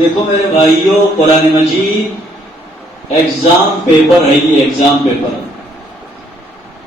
دیکھو میرے بھائیوں، قرآن مجید ایگزام پیپر ہے، یہ ایگزام پیپر ہے۔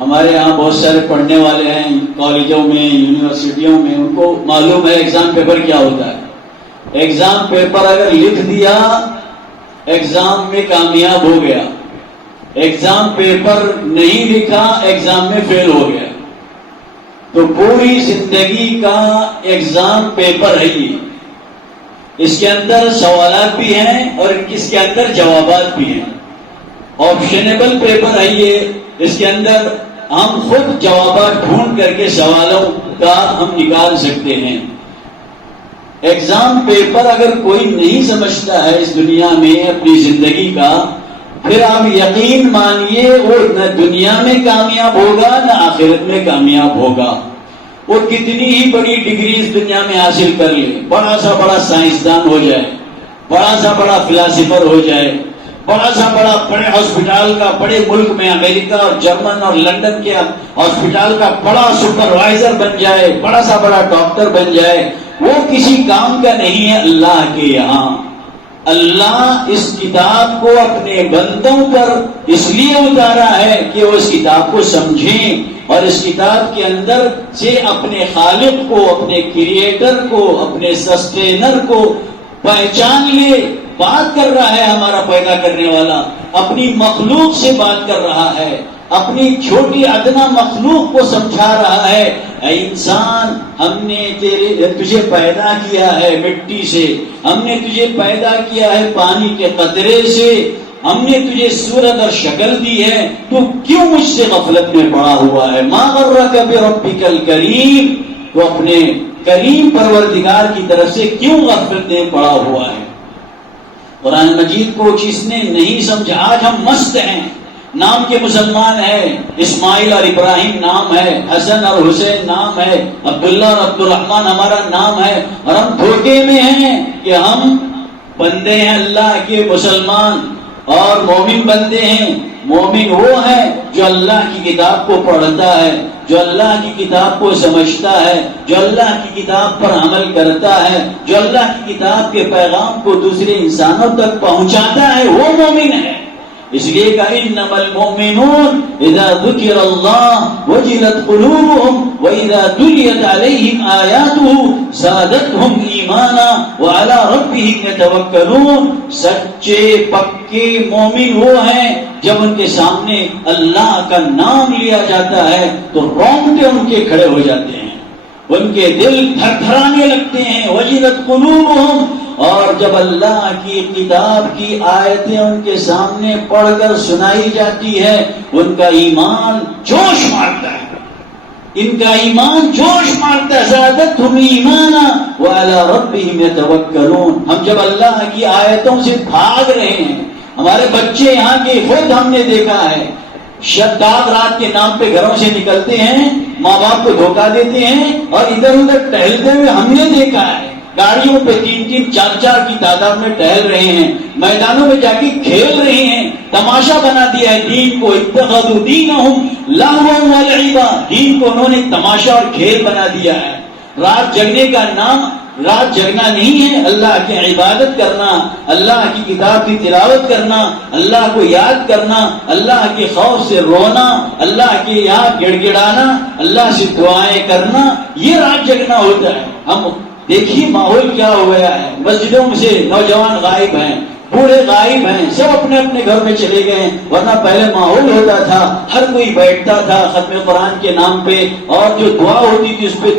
ہمارے یہاں بہت سارے پڑھنے والے ہیں کالجوں میں، یونیورسٹیوں میں، ان کو معلوم ہے ایگزام پیپر کیا ہوتا ہے۔ ایگزام پیپر اگر لکھ دیا ایگزام میں کامیاب ہو گیا، ایگزام پیپر نہیں لکھا ایگزام میں فیل ہو گیا۔ تو پوری زندگی کا ایگزام پیپر ہے یہ۔ اس کے اندر سوالات بھی ہیں اور اس کے اندر جوابات بھی ہیں۔ آپشنیبل پیپر ہے یہ، اس کے اندر ہم خود جوابات ڈھونڈ کر کے سوالوں کا ہم نکال سکتے ہیں۔ ایگزام پیپر اگر کوئی نہیں سمجھتا ہے اس دنیا میں اپنی زندگی کا، پھر آپ یقین مانیے وہ نہ دنیا میں کامیاب ہوگا نہ آخرت میں کامیاب ہوگا۔ وہ کتنی ہی بڑی ڈگری اس دنیا میں حاصل کر لے، بڑا سا بڑا سائنسدان ہو جائے، بڑا سا بڑا فلاسفر ہو جائے، بڑا سا بڑا بڑے ہاسپٹل کا، بڑے ملک میں امریکہ اور جرمن اور لندن کے ہاسپٹل کا بڑا سپروائزر بن جائے، بڑا سا بڑا ڈاکٹر بن جائے، وہ کسی کام کا نہیں ہے اللہ کے یہاں۔ اللہ اس کتاب کو اپنے بندوں پر اس لیے اتارا ہے کہ وہ اس کتاب کو سمجھیں اور اس کتاب کے اندر سے اپنے خالق کو، اپنے کریٹر کو، اپنے سسٹینر کو پہچان لے۔ بات کر رہا ہے ہمارا پیدا کرنے والا، اپنی مخلوق سے بات کر رہا ہے، اپنی چھوٹی ادنا مخلوق کو سمجھا رہا ہے، اے انسان ہم نے تجھے پیدا کیا ہے مٹی سے، ہم نے تجھے پیدا کیا ہے پانی کے قطرے سے، ہم نے تجھے صورت اور شکل دی ہے، تو کیوں مجھ سے غفلت میں پڑا ہوا ہے؟ ما غرک بربک الکریم، تو اپنے کریم پروردگار کی طرف سے کیوں غفلت میں پڑا ہوا ہے؟ قرآن مجید کو جس نے نہیں سمجھا، آج ہم مست ہیں، نام کے مسلمان ہیں، اسماعیل اور ابراہیم نام ہے، حسن اور حسین نام ہے، عبداللہ اور عبد الرحمن ہمارا نام ہے، اور ہم دھوکے میں ہیں کہ ہم بندے ہیں اللہ کے، مسلمان اور مومن بندے ہیں۔ مومن وہ ہے جو اللہ کی کتاب کو پڑھتا ہے، جو اللہ کی کتاب کو سمجھتا ہے، جو اللہ کی کتاب پر عمل کرتا ہے، جو اللہ کی کتاب کے پیغام کو دوسرے انسانوں تک پہنچاتا ہے، وہ مومن ہے۔ اس لیے کہ انما المؤمنون اذا ذکر اللہ وجلت قلوبهم واذا تلیت علیہم آیاتہ زادتهم ایمانا وعلی ربهم یتوکلون۔ سچے پکے مومن وہ ہیں جب ان کے سامنے اللہ کا نام لیا جاتا ہے تو رونگٹے ان کے کھڑے ہو جاتے ہیں، ان کے دل تھر تھرانے لگتے ہیں۔ وجلت قلوبهم، اور جب اللہ کی کتاب کی آیتیں ان کے سامنے پڑھ کر سنائی جاتی ہے، ان کا ایمان جوش مارتا ہے، ان کا ایمان جوش مارتا ہے۔ زادتہم ایمانا وعلی ربہم یتوکلون۔ ہم جب اللہ کی آیتوں سے بھاگ رہے ہیں، ہمارے بچے یہاں کے خود ہم نے دیکھا ہے، شداد رات کے نام پہ گھروں سے نکلتے ہیں، ماں باپ کو دھوکہ دیتے ہیں اور ادھر ادھر ٹہلتے ہوئے ہم نے دیکھا ہے، گاڑیوں پہ 3-3 4-4 کی تعداد میں ٹہل رہے ہیں، میدانوں میں جا کے کھیل رہے ہیں، تماشا بنا دیا ہے دین کو۔ اتخذوا دینہم لہوا ولعبا، دین کو انہوں نے تماشا اور کھیل بنا دیا ہے۔ رات جگنے کا نام رات جگنا نہیں ہے، اللہ کی عبادت کرنا، اللہ کی کتاب کی تلاوت کرنا، اللہ کو یاد کرنا، اللہ کے خوف سے رونا، اللہ کے یاد گڑ گڑانا، اللہ سے دعائیں کرنا، یہ رات جگنا ہوتا ہے۔ ہم دیکھیے ماحول کیا ہو گیا ہے، مسجدوں میں سے نوجوان غائب ہیں، بوڑھے غائب ہیں، سب اپنے اپنے گھر میں چلے گئے ہیں۔ ورنہ پہلے ماحول ہوتا تھا، ہر کوئی بیٹھتا تھا ختم قرآن کے نام پہ، اور جو دعا ہوتی تھی اس پہ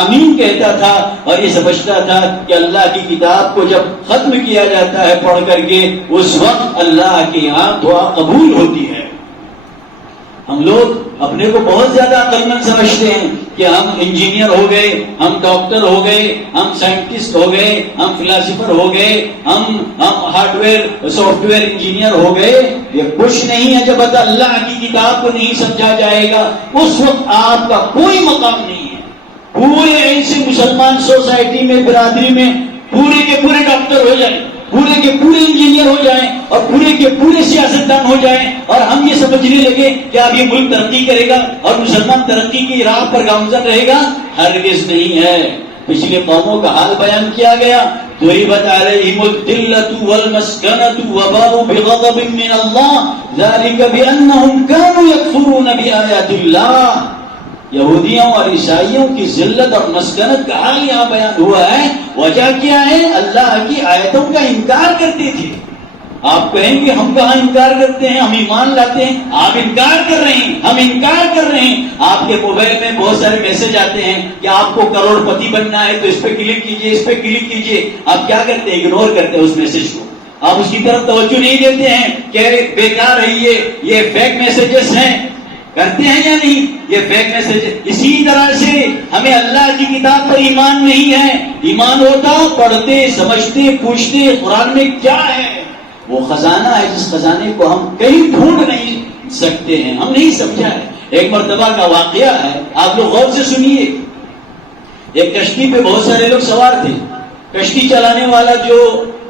آمین کہتا تھا، اور یہ سمجھتا تھا کہ اللہ کی کتاب کو جب ختم کیا جاتا ہے پڑھ کر کے، اس وقت اللہ کے یہاں دعا قبول ہوتی ہے۔ ہم لوگ اپنے کو بہت زیادہ عقل مند سمجھتے ہیں کہ ہم انجینئر ہو گئے، ہم ڈاکٹر ہو گئے، ہم سائنٹسٹ ہو گئے، ہم فلاسفر ہو گئے، ہم hardware software engineer ہو گئے۔ یہ کچھ نہیں ہے، جب اللہ کی کتاب کو نہیں سمجھا جائے گا اس وقت آپ کا کوئی مقام نہیں ہے۔ پورے ایسے مسلمان سوسائٹی میں، برادری میں پورے کے پورے ڈاکٹر ہو جائیں، پورے کے پورے انجینئر ہو جائیں، اور پورے کے پورے سیاستدان ہو جائیں، اور ہم یہ سمجھنے لگے کہ اب یہ ملک ترقی کرے گا اور مسلمان ترقی کی راہ پر گامزن رہے گا، ہرگز نہیں ہے۔ پچھلی قوموں کا حال بیان کیا گیا. ضربت علیہم الذلة والمسکنة وباءوا بغضب من اللہ ذلك بأنهم كانوا يكفرون بآیات اللہ. یہودیوں اور عیسائیوں کی ذلت اور مسکنت کا حال یہاں بیان ہوا ہے. وجہ کیا ہے؟ اللہ کی آیتوں کا انکار کرتے تھے. آپ کہیں گے ہم کہاں انکار کرتے ہیں, ہم ایمان لاتے ہیں. آپ انکار کر رہے ہیں, ہم انکار کر رہے ہیں. آپ کے موبائل میں بہت سارے میسج آتے ہیں کہ آپ کو کروڑ پتی بننا ہے تو اس پہ کلک کیجئے, اس پہ کلک کیجئے. آپ کیا کرتے ہیں؟ اگنور کرتے ہیں اس میسج کو. آپ اس کی طرف توجہ نہیں دیتے ہیں کہ بیکار ہے, یہ فیک میسجز ہیں. کرتے ہیں یا نہیں یہ فیک میسج؟ اسی طرح سے ہمیں اللہ کی کتاب پر ایمان نہیں ہے. ایمان ہوتا پڑھتے, سمجھتے, پوچھتے قرآن میں کیا ہے. وہ خزانہ ہے جس خزانے کو ہم کہیں ڈھونڈ نہیں سکتے ہیں, ہم نہیں سمجھا ہے. ایک مرتبہ کا واقعہ ہے, آپ لوگ غور سے سنیے. ایک کشتی پہ بہت سارے لوگ سوار تھے. کشتی چلانے والا جو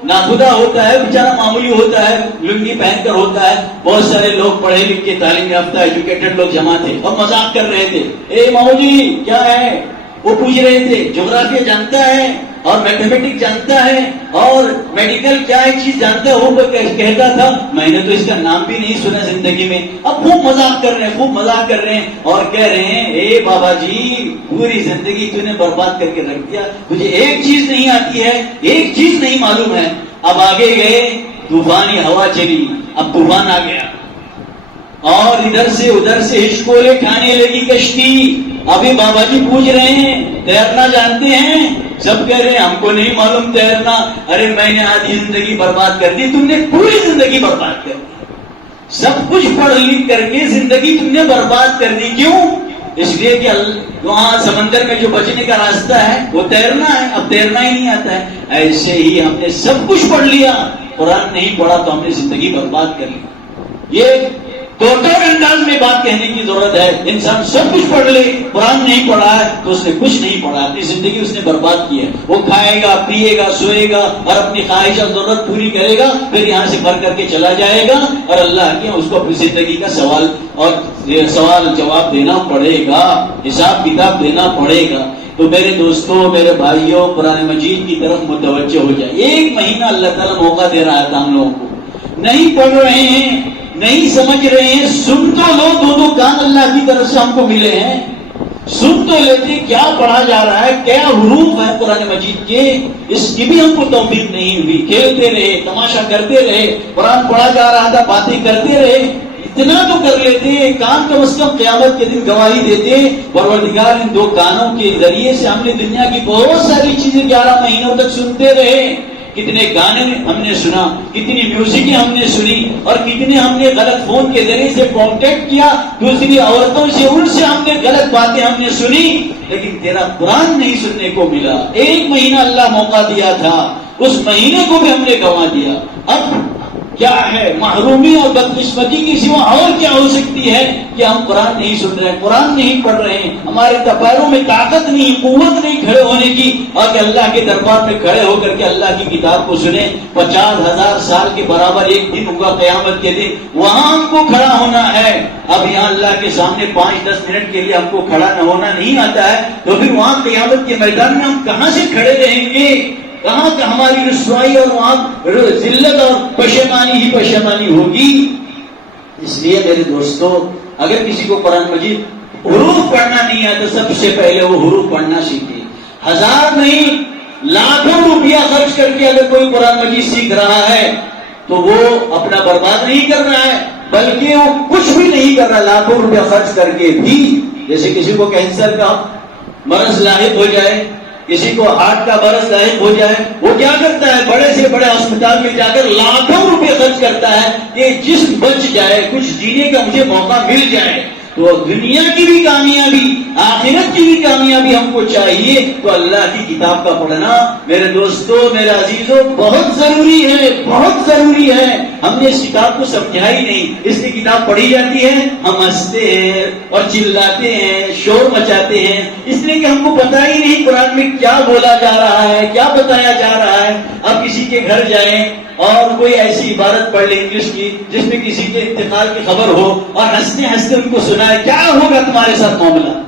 ناخدا ہوتا ہے بیچارہ معمولی ہوتا ہے, لنگی پہن کر ہوتا ہے. بہت سارے لوگ پڑھے لکھے تعلیم یافتہ ایجوکیٹڈ لوگ جمع تھے اور مذاق کر رہے تھے. اے مامو جی کیا ہے؟ وہ پوچھ رہے تھے جغرافیہ جانتا ہے اور میتھمیٹکس جانتا ہے اور میڈیکل کیا ایک چیز جانتا ہے. وہ کہتا تھا میں نے تو اس کا نام بھی نہیں سنا زندگی میں. اب خوب مذاق کر رہے ہیں, خوب مذاق کر رہے ہیں اور کہہ رہے ہیں اے بابا جی پوری زندگی تو نے برباد کر کے رکھ دیا, تجھے ایک چیز نہیں آتی ہے, ایک چیز نہیں معلوم ہے. اب آگے گئے, طوفانی ہوا چلی, اب طوفان آ گیا اور ادھر سے ادھر سے ہچکولے کھانے لگی کشتی. ابھی بابا جی پوچھ رہے ہیں تیرنا جانتے ہیں؟ سب کہہ رہے ہیں ہم کو نہیں معلوم تیرنا. ارے میں نے آدھی زندگی برباد کر دی, تم نے پوری زندگی برباد کر دی. سب کچھ پڑھ لکھ کر کے زندگی تم نے برباد کر دی. کیوں؟ اس لیے کہ وہاں سمندر میں جو بچنے کا راستہ ہے وہ تیرنا ہے. اب تیرنا ہی نہیں آتا ہے. ایسے ہی ہم نے سب کچھ پڑھ لیا, قرآن نہیں پڑھا تو ہم نے زندگی برباد کر لی. یہ ٹوٹل انداز میں بات کہنے کی ضرورت ہے. انسان سب کچھ پڑھ لے, قرآن نہیں پڑھا ہے تو اس نے کچھ نہیں پڑھا, اپنی زندگی اس نے برباد کی ہے. وہ کھائے گا, پیے گا, سوئے گا اور اپنی خواہش اور ضرورت پوری کرے گا, پھر یہاں سے بھر کر کے چلا جائے گا اور اللہ کے اس کو اپنی زندگی کا سوال جواب دینا پڑے گا, حساب کتاب دینا پڑے گا. تو میرے دوستوں, میرے بھائیوں, قرآن مجید کی طرف متوجہ ہو جائے. ایک مہینہ اللہ تعالیٰ موقع دے رہا تھا ہم لوگوں کو. نہیں پڑھ رہے ہیں, نہیں سمجھ رہے ہیں, سن تو لو. دو کان اللہ کی طرف سے ہم کو ملے ہیں, سن تو لیتے کیا پڑھا جا رہا ہے, کیا حروف ہیں قرآن مجید کے, اس کی بھی ہم کو توفیق نہیں ہوئی. کھیلتے رہے, تماشا کرتے رہے, قرآن پڑھا جا رہا تھا, باتیں کرتے رہے. اتنا تو کر لیتے, کان کم از کم قیامت کے دن گواہی دیتے پروردگار ان دو کانوں کے ذریعے سے ہم نے دنیا کی بہت ساری چیزیں 11 مہینوں تک سنتے رہے. کتنے گانے ہم نے سنا, کتنی میوزک ہم نے سنی اور کتنے ہم نے غلط فون کے ذریعے سے کانٹیکٹ کیا دوسری عورتوں سے, ان سے ہم نے غلط باتیں ہم نے سنی, لیکن تیرا قرآن نہیں سننے کو ملا. ایک مہینہ اللہ موقع دیا تھا, اس مہینے کو بھی ہم نے گنوا دیا. اب کیا ہے محرومی اور بدقسمتی کی سوا اور کیا ہو سکتی ہے کہ ہم قرآن نہیں سن رہے ہیں, قرآن نہیں پڑھ رہے ہیں, ہمارے پیروں میں طاقت نہیں, قوت نہیں کھڑے ہونے کی اور کہ اللہ کے دربار میں کھڑے ہو کر کے اللہ کی کتاب کو سنیں. 50,000 سال کے برابر ایک دن ہوگا قیامت کے دن, وہاں ہم کو کھڑا ہونا ہے. اب یہاں اللہ کے سامنے 5-10 منٹ کے لیے ہم کو کھڑا نہ ہونا نہیں آتا ہے تو پھر وہاں قیامت کے میدان میں ہم کہاں سے کھڑے رہیں گے؟ کہاں کہ ہماری رسوائی اور وہاں ذلت اور پشیمانی ہی پشیمانی ہوگی. اس لیے میرے دوستو, اگر کسی کو قرآن مجید حروف پڑھنا نہیں آتا, سب سے پہلے وہ حروف پڑھنا سیکھے. 1000 نہیں, لاکھوں روپیہ خرچ کر کے اگر کوئی قرآن مجید سیکھ رہا ہے تو وہ اپنا برباد نہیں کر رہا ہے, بلکہ وہ کچھ بھی نہیں کر رہا. لاکھوں روپیہ خرچ کر کے بھی, جیسے کسی کو کینسر کا مرض لاحق ہو جائے, کسی کو ہارٹ کا مرض لاحق ہو جائے, وہ کیا کرتا ہے؟ بڑے سے بڑے ہسپتال میں جا کر لاکھوں روپے خرچ کرتا ہے کہ جسم بچ جائے, کچھ جینے کا مجھے موقع مل جائے. تو دنیا کی بھی کامیابی, آخرت کی بھی کامیابی ہم کو چاہیے تو اللہ کی کتاب کا پڑھنا میرے دوستوں, میرے عزیزوں بہت ضروری ہے, بہت ضروری ہے. ہم نے اس کتاب کو سمجھا ہی نہیں, اس کی کتاب پڑھی جاتی ہے, ہم ہنستے ہیں اور چلاتے ہیں, شور مچاتے ہیں, اس لیے کہ ہم کو پتا ہی نہیں قرآن میں کیا بولا جا رہا ہے, کیا بتایا جا رہا ہے. اب کسی کے گھر جائیں اور کوئی ایسی عبارت پڑھ لے انگلش کی جس میں کسی کے انتقال کی خبر ہو اور ہنستے ہنستے ان کو سنائے, کیا ہوگا تمہارے ساتھ معاملہ؟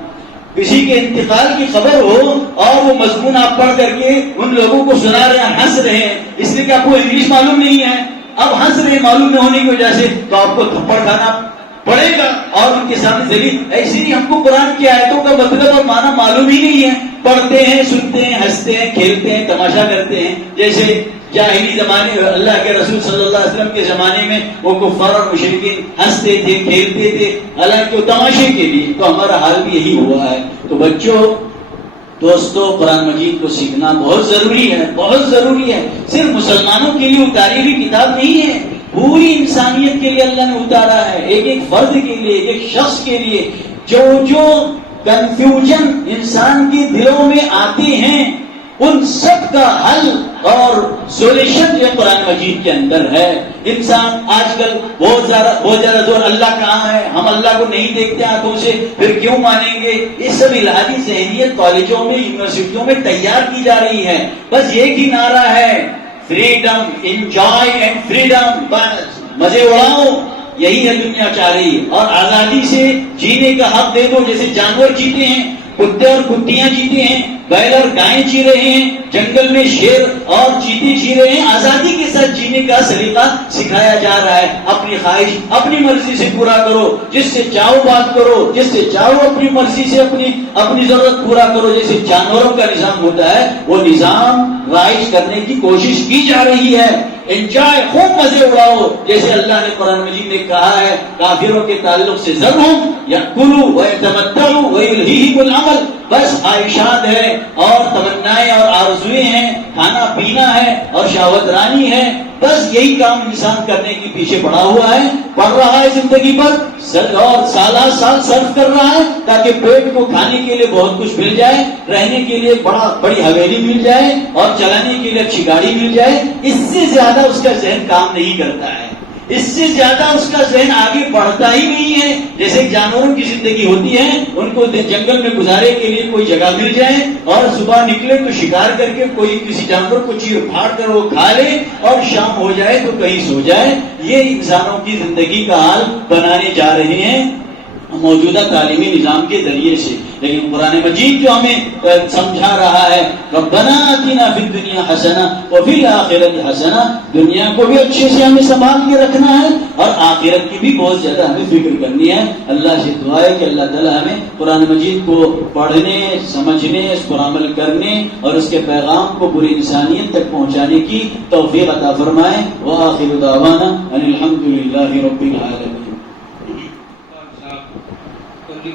کسی کے انتقال کی خبر ہو اور وہ مضمون آپ پڑھ کر کے ان لوگوں کو سنا رہے ہیں، ہنس رہے ہیں، اس لیے کہ آپ کو انگلش معلوم نہیں ہے، اب ہنس رہے ہیں معلوم نہ ہونے کی وجہ سے، تو آپ کو تھپڑ کھانا پڑے گا اور ان کے سامنے ذلیل۔ ایسے ہی ہم کو قرآن کی آیتوں کا مطلب اور معنی معلوم ہی نہیں ہے، پڑھتے ہیں، سنتے ہیں، ہنستے ہیں، کھیلتے ہیں، تماشا کرتے ہیں۔ جیسے جاہلی زمانے اللہ کے رسول صلی اللہ علیہ وسلم کے زمانے میں وہ کفار اور مشرکین ہنستے تھے، کھیلتے تھے، حالانکہ وہ تماشے کے لیے، تو ہمارا حال بھی یہی ہوا ہے۔ تو بچوں، دوستو، قرآن مجید کو سیکھنا بہت ضروری ہے، بہت ضروری ہے۔ صرف مسلمانوں کے لیے اتاری ہوئی کتاب نہیں ہے، پوری انسانیت کے لیے اللہ نے اتارا ہے، ایک ایک فرد کے لیے، ایک ایک شخص کے لیے۔ جو کنفیوژن انسان کے دلوں میں آتی ہیں ان سب کا حل اور سولوشن جو قرآن مجید کے اندر ہے۔ انسان آج کل بہت زیادہ زور اللہ کہاں ہے، ہم اللہ کو نہیں دیکھتے آنکھوں سے، پھر کیوں مانیں گے؟ یہ سب الہادی ذہنیت کالجوں میں، یونیورسٹیوں میں تیار کی جا رہی ہے۔ بس ایک ہی نعرہ ہے، فریڈم، انجوائے اینڈ فریڈم، بس مزے اڑاؤ، یہی ہے دنیا چاہ رہی ہے۔ اور آزادی سے جینے کا حق دے دو، جیسے جانور جیتے ہیں، کتے اور کٹیاں جیتے ہیں، بیل اور گائیں جی رہے ہیں، جنگل میں شیر اور چیتے جی رہے ہیں، آزادی کے ساتھ جینے کا سلیقہ سکھایا جا رہا ہے۔ اپنی خواہش اپنی مرضی سے پورا کرو، جس سے چاہو بات کرو، جس سے چاہو اپنی مرضی سے اپنی ضرورت پورا کرو۔ جیسے جانوروں کا نظام ہوتا ہے وہ نظام رائج کرنے کی کوشش کی جا رہی ہے۔ انجوائے، خوب مزے اڑاؤ، جیسے اللہ نے قرآن مجید میں کہا ہے کافروں کے تعلق سے، ذرہم یأکلوا ویتمتعوا ویلہیہم العمل، بس خواہشات ہے اور تمنائیں اور آرزویں ہیں، کھانا پینا ہے اور شہوت رانی ہے، بس یہی کام انسان کرنے کے پیچھے پڑا ہوا ہے، پڑ رہا ہے زندگی پر اور سالہ سال صرف کر رہا ہے تاکہ پیٹ کو کھانے کے لیے بہت کچھ مل جائے، رہنے کے لیے بڑی حویلی مل جائے اور چلانے کے لیے اچھی گاڑی مل جائے۔ اس سے زیادہ اس کا ذہن کام نہیں کرتا ہے، اس سے زیادہ اس کا ذہن آگے بڑھتا ہی نہیں ہے۔ جیسے جانوروں کی زندگی ہوتی ہے، ان کو جنگل میں گزارے کے لیے کوئی جگہ مل جائے اور صبح نکلے تو شکار کر کے کوئی کسی جانور کو چیر پھاڑ کر وہ کھا لے اور شام ہو جائے تو کہیں سو جائے۔ یہ انسانوں کی زندگی کا حال بنانے جا رہے ہیں موجودہ تعلیمی نظام کے ذریعے سے۔ لیکن قرآن مجید جو ہمیں سمجھا رہا ہے ربنا آتنا فی الدنیا حسنہ وفی الآخرۃ حسنہ، دنیا کو بھی اچھے سے ہمیں سنبھال کے رکھنا ہے اور آخرت کی بھی بہت زیادہ ہمیں فکر کرنی ہے۔ اللہ سے دعا ہے کہ اللہ تعالی ہمیں قرآن مجید کو پڑھنے، سمجھنے، اس پر عمل کرنے اور اس کے پیغام کو پوری انسانیت تک پہنچانے کی توفیق عطا فرمائے۔ وآخر دعوانا ان الحمد للہ رب العالمین۔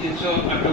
308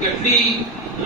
કેટલી